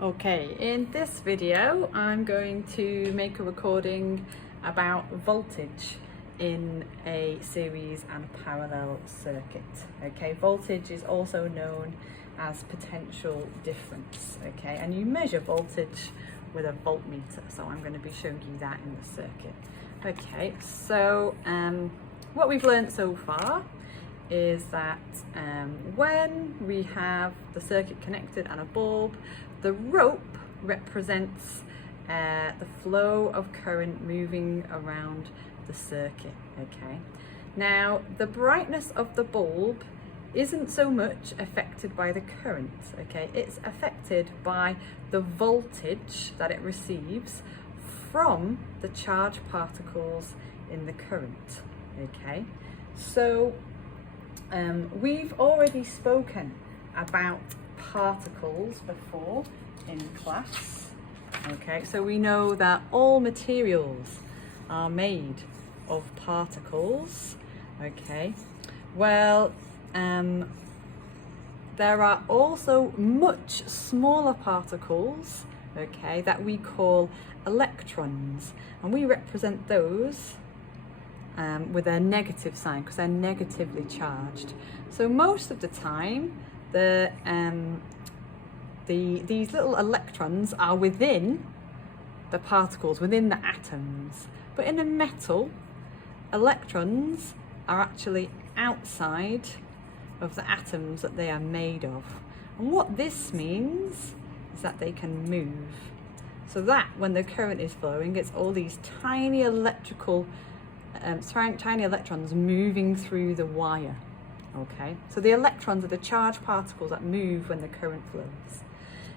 Okay, in this video I'm going to make a recording about voltage in a series and parallel circuit. Okay, voltage is also known as potential difference. Okay, and you measure voltage with a voltmeter, so I'm going to be showing you that in the circuit. Okay, so what we've learned so far is that when we have the circuit connected and a bulb, the rope represents the flow of current moving around the circuit. Okay, now the brightness of the bulb isn't so much affected by the current. Okay, it's affected by the voltage that it receives from the charged particles in the current. Okay, so we've already spoken about particles before in class. Okay, so we know that all materials are made of particles. Okay, well, there are also much smaller particles, okay, that we call electrons, and we represent those with a negative sign because they're negatively charged. So most of the time, these little electrons are within the particles, within the atoms. But in a metal, electrons are actually outside of the atoms that they are made of. And what this means is that they can move. So that when the current is flowing, it's all these tiny electrical tiny electrons moving through the wire. Okay, so the electrons are the charged particles that move when the current flows.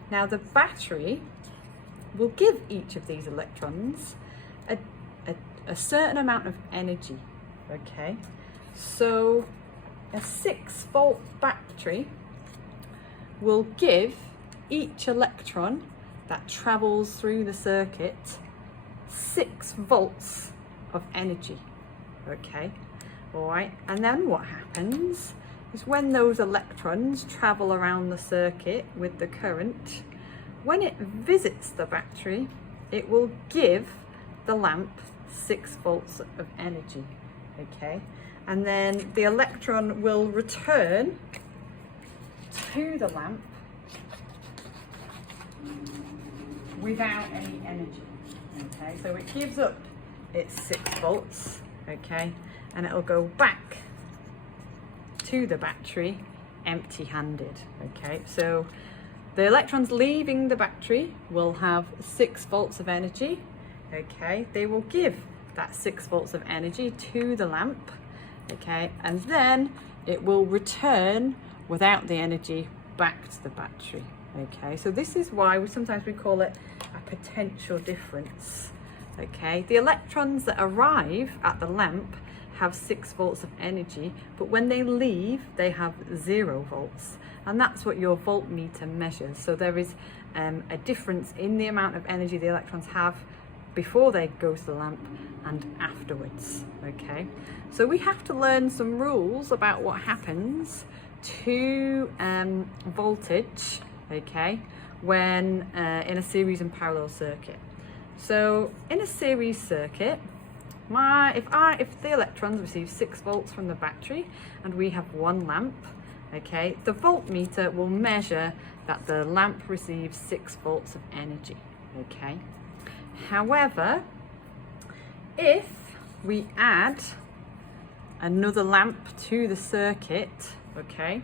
Now the battery will give each of these electrons a certain amount of energy. Okay, so a 6-volt battery will give each electron that travels through the circuit 6 volts of energy. Okay, all right, and then what happens is when those electrons travel around the circuit with the current, when it visits the battery, it will give the lamp 6 volts of energy. Okay, and then the electron will return to the lamp without any energy. Okay, so it gives up its 6 volts, okay, and it'll go back to the battery empty-handed. Okay, so the electrons leaving the battery will have 6 volts of energy. Okay, they will give that 6 volts of energy to the lamp. Okay, and then it will return without the energy back to the battery. Okay, so this is why sometimes we call it a potential difference. Okay, the electrons that arrive at the lamp have 6 volts of energy, but when they leave, they have 0 volts. And that's what your voltmeter measures. So there is a difference in the amount of energy the electrons have before they go to the lamp and afterwards. Okay, so we have to learn some rules about what happens to voltage, okay, when in a series and parallel circuit. So in a series circuit, if the electrons receive 6 volts from the battery and we have one lamp, okay, the voltmeter will measure that the lamp receives 6 volts of energy. Okay, however, if we add another lamp to the circuit, okay,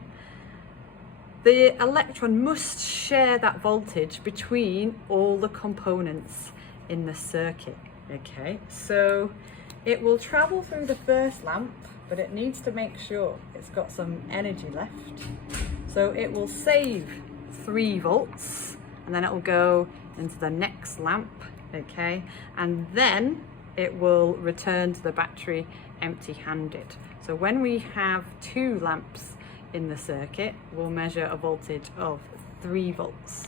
the electron must share that voltage between all the components in the circuit. Okay, so it will travel through the first lamp, but it needs to make sure it's got some energy left. So it will save 3 volts and then it will go into the next lamp. Okay, and then it will return to the battery empty-handed. So when we have 2 lamps in the circuit, we'll measure a voltage of 3 volts.